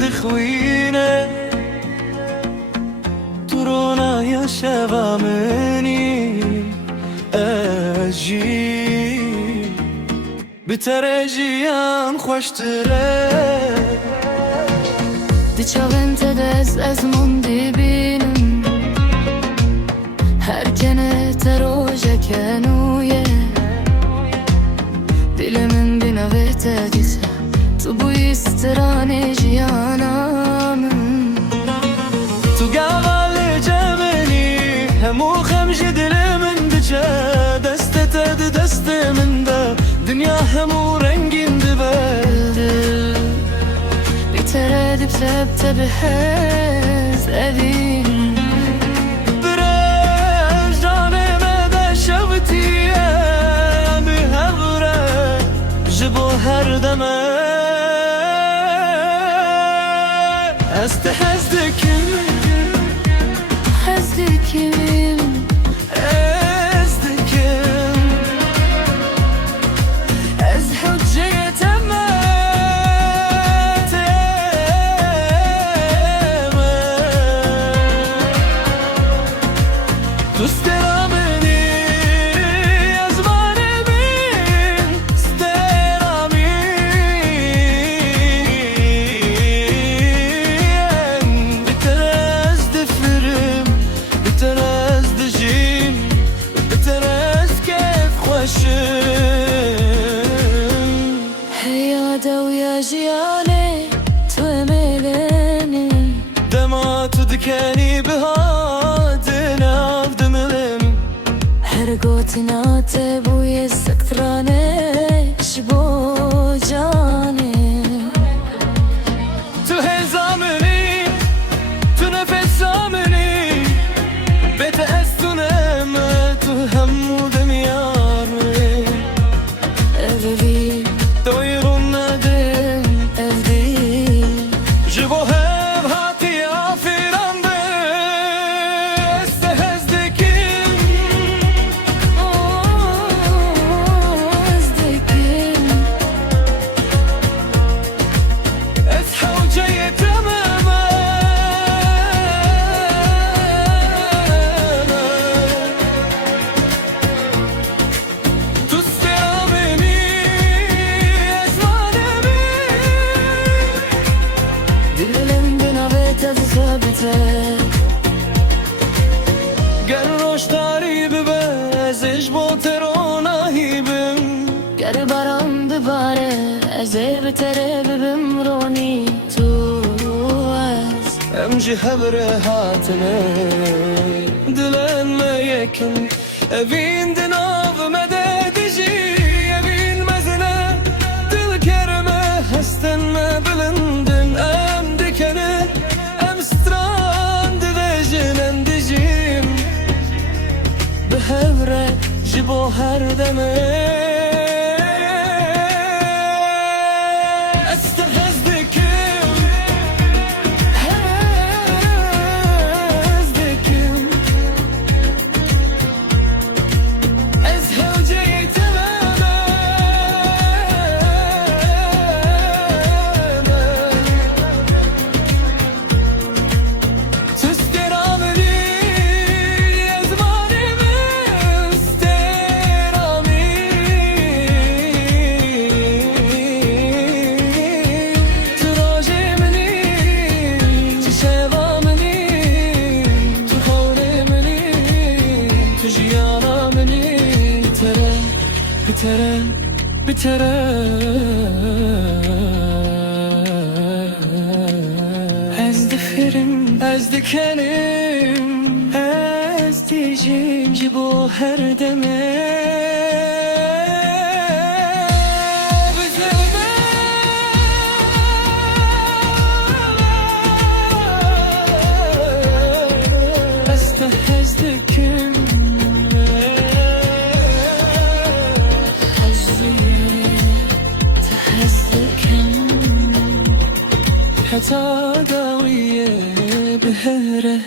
دخوينه ترونا يا شبامني أجي بترجيان خوشتره Diçavente dez ez mundi binin Herkene teroje kenuye Dilimin binavete dise Tu bu istirane jiyanamın Tu gavali cemeni Hemu khemji dilimin dice Destetedi destimin de Dünya hemu rengin dibe Biteredip sebte bihez evin Biraz canime de şevtiye Bir hevre Jibo her deme Ezdikim Hezdikim Ezdikim Ez hücceye teme Tusterameni yazmanemin Steramin Biterez difrim Biterez dijin Biterez kef خوشم Heya devya jiyane Tu emeleni Dema tu dikeni bihadin avdımılım Her gotinate bu yesaktrane Şbo cane Tu hezameni Tu nefesameni Bete estuneme Tu hemmudem yarmi Evi Doyurun nedim evdi Jibo hev hati afirandı Estehezdikim Ezdikim Ez havceye tememe Tusterameni ezmanemi Dilim binavete zisabite Ger roştari bibez Ejbo terona hibim Ger baram dibare Eze bitere bibim roni Tu ez Emci hebre hatine Dilenme yekin Evin dinav mededici Evin mezine Dil kerime Hestenme bilindin Em dikeni Em strand Vejin endicim Behevre Jibo her deme Estehezdikim Hezdikim Ez hevceyi tememe Tusterameni yazmanemin Steramin Trajemeni Tişevameni Tuhoremeni Tujiyanameni Bitere Bitere Ezdifirim Ezdikenim Ezdicim Jibo her deme Estehezdikim Hezdikim حتى داوية بهره